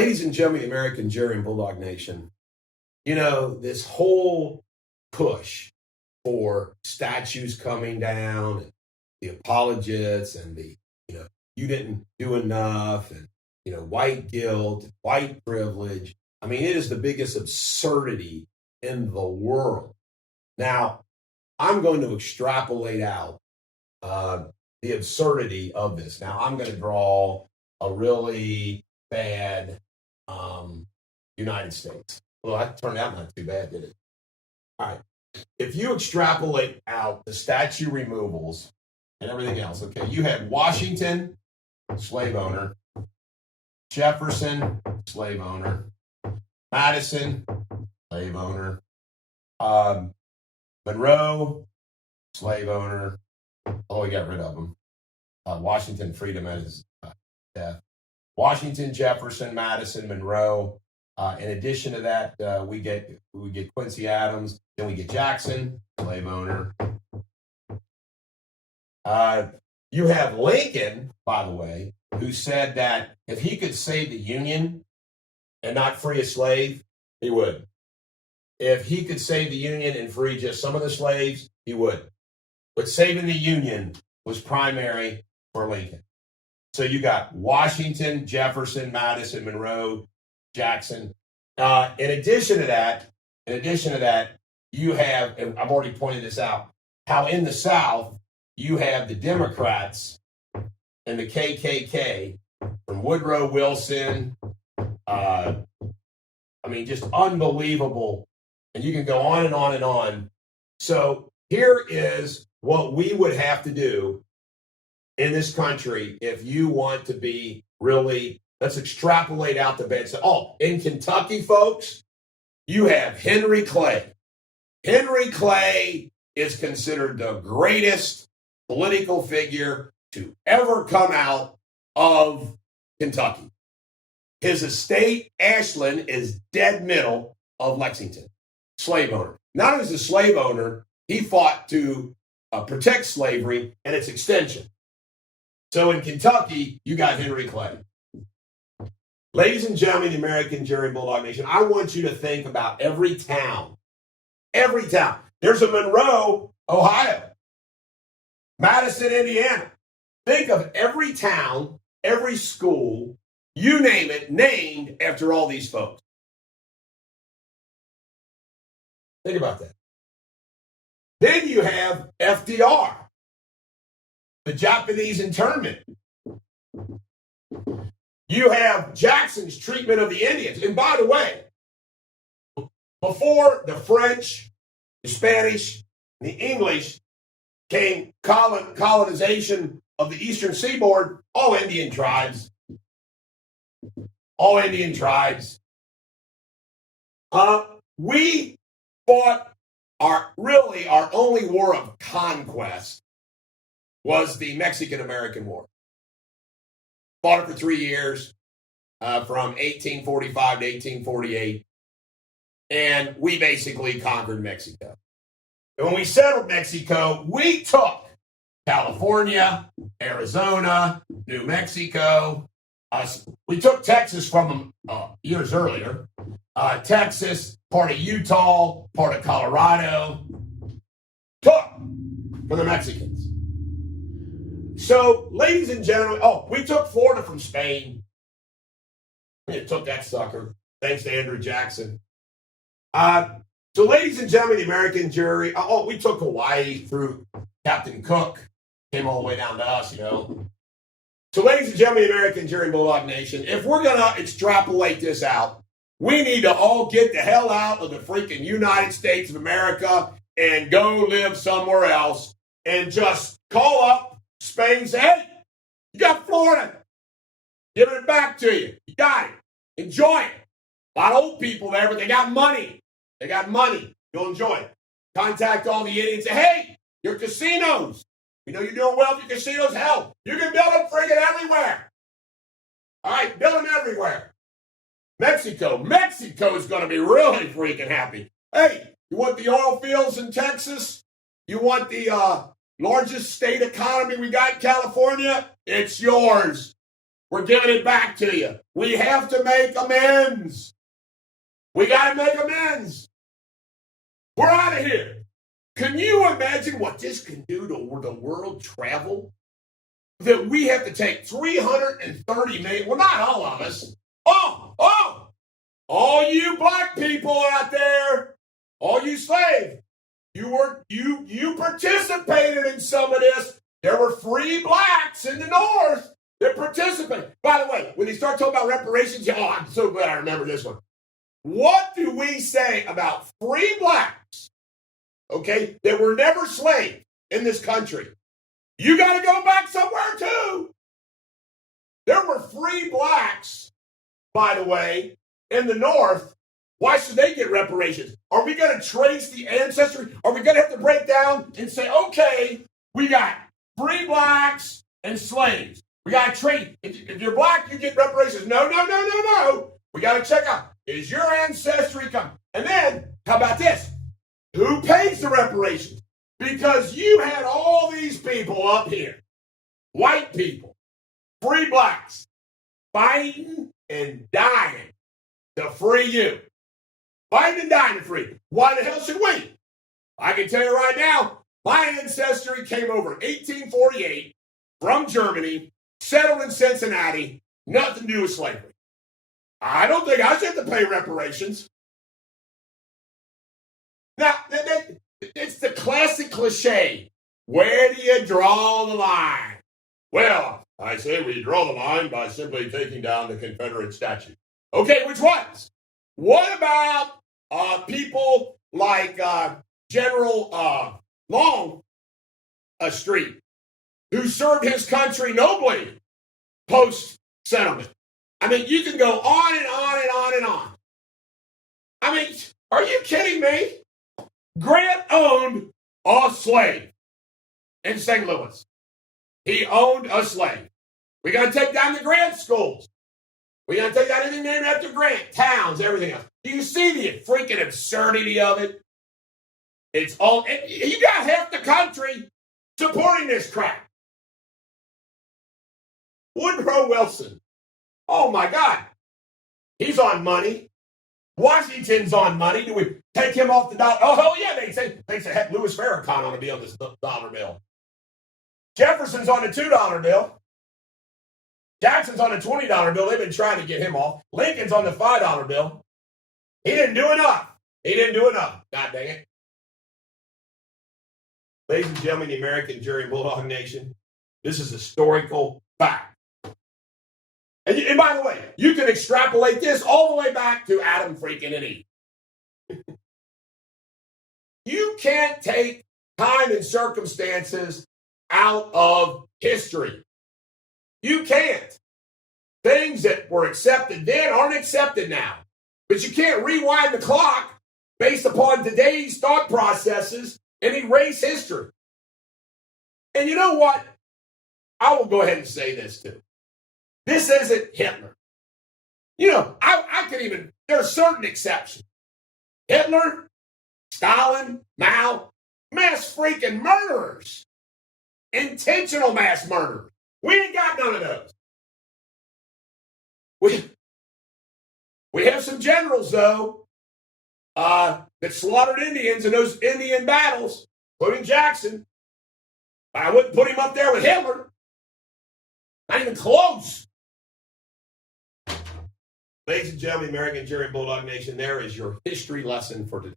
Ladies and gentlemen, the American jury and Bulldog Nation, this whole push for statues coming down, and the apologists, and you didn't do enough, and, white guilt, white privilege. I mean, it is the biggest absurdity in the world. Now, I'm going to extrapolate out the absurdity of this. Now, I'm going to draw a really bad United States. Well, that turned out not too bad, did it? All right. If you extrapolate out the statue removals and everything else, okay, you had Washington, slave owner, Jefferson, slave owner, Madison, slave owner, Monroe, slave owner. Oh, we got rid of them. Washington, freedom at his death. Washington, Jefferson, Madison, Monroe. In addition to that, we get Quincy Adams. Then we get Jackson, slave owner. You have Lincoln, by the way, who said that if he could save the Union and not free a slave, he would. If he could save the Union and free just some of the slaves, he would. But saving the Union was primary for Lincoln. So you got Washington, Jefferson, Madison, Monroe, Jackson. In addition to that, you have, and I've already pointed this out, how in the South you have the Democrats and the KKK from Woodrow Wilson. Just unbelievable. And you can go on and on and on. So here is what we would have to do in this country if you want to be really, let's extrapolate out the bed. So, in Kentucky, folks, you have Henry Clay. Henry Clay is considered the greatest political figure to ever come out of Kentucky. His estate, Ashland, is dead middle of Lexington. Slave owner. Not only as a slave owner, he fought to protect slavery and its extension. So in Kentucky, you got Henry Clay. Ladies and gentlemen, the American jury Bulldog Nation, I want you to think about every town. Every town. There's a Monroe, Ohio. Madison, Indiana. Think of every town, every school, you name it, named after all these folks. Think about that. Then you have FDR, the Japanese internment. You have Jackson's treatment of the Indians. And by the way, before the French, the Spanish, the English came colonization of the eastern seaboard, all Indian tribes. We fought our only war of conquest was the Mexican-American War. Fought it for 3 years, from 1845 to 1848, and we basically conquered Mexico. And when we settled Mexico, we took California, Arizona, New Mexico. We took Texas from them years earlier. Texas, part of Utah, part of Colorado. Took from the Mexicans. So, ladies and gentlemen, we took Florida from Spain. We took that sucker, thanks to Andrew Jackson. So, ladies and gentlemen, the American jury, we took Hawaii through Captain Cook, came all the way down to us, So, ladies and gentlemen, the American jury, Bulldog Nation, if we're going to extrapolate this out, we need to all get the hell out of the freaking United States of America and go live somewhere else and just call up Spain and say, hey, you got Florida. Giving it back to you. You got it. Enjoy it. A lot of old people there, but they got money. You'll enjoy it. Contact all the Indians. Say, hey, your casinos. We know you're doing well with your casinos. Hell, you can build them friggin' everywhere. All right, build them everywhere. Mexico is going to be really freaking happy. Hey, you want the oil fields in Texas? You want the largest state economy we got in California? It's yours. We're giving it back to you. We have to make amends. We got to make amends. We're out of here. Can you imagine what this can do to the world travel? That we have to take 330 million, well, not all of us. All you black people out there, all you slaves, you participated in some of this. There were free blacks in the North that participated. By the way, when they start talking about reparations, I'm so glad I remember this one. What do we say about free blacks, okay, that were never slaves in this country? You got to go back somewhere too. There were free blacks, by the way, in the North. Why should they get reparations? Are we going to trace the ancestry? Are we going to have to break down and say, okay, we got free blacks and slaves. We got to trace. If you're black, you get reparations. No. We got to check out, is your ancestry coming? And then, how about this? Who pays the reparations? Because you had all these people up here, white people, free blacks, fighting and dying to free you. Fighting and dying to free you. Why the hell should we? I can tell you right now, my ancestry came over in 1848 from Germany, settled in Cincinnati, nothing to do with slavery. I don't think I should have to pay reparations. Now, it's the classic cliche. Where do you draw the line? Well, I say we draw the line by simply taking down the Confederate statue. Okay, which ones? What about people like General Longstreet, who served his country nobly post-settlement? I mean, you can go on and on and on and on. I mean, are you kidding me? Grant owned a slave in St. Louis. He owned a slave. We got to take down the Grant schools. We got to take down anything named after Grant, towns, everything else. Do you see the freaking absurdity of it? It's all, you got half the country supporting this crap. Woodrow Wilson. Oh my God. He's on money. Washington's on money. Do we take him off the dollar? Oh, hell yeah. They say, heck, Louis Farrakhan ought to be on this dollar bill. Jefferson's on the $2 bill. Jackson's on the $20 bill. They've been trying to get him off. Lincoln's on the $5 bill. He didn't do enough. God dang it. Ladies and gentlemen, the American Jury Bulldog Nation, this is historical fact. And by the way, you can extrapolate this all the way back to Adam freaking and Eve. You can't take time and circumstances out of history. You can't. Things that were accepted then aren't accepted now. But you can't rewind the clock based upon today's thought processes and erase history. And you know what? I will go ahead and say this too. This isn't Hitler. You know, I could even, there are certain exceptions. Hitler, Stalin, Mao, mass freaking murderers. Intentional mass murderers. We ain't got none of those. We have some generals, though, that slaughtered Indians in those Indian battles, including Jackson. I wouldn't put him up there with Hitler. Not even close. Ladies and gentlemen, American Jury Bulldog Nation, there is your history lesson for today.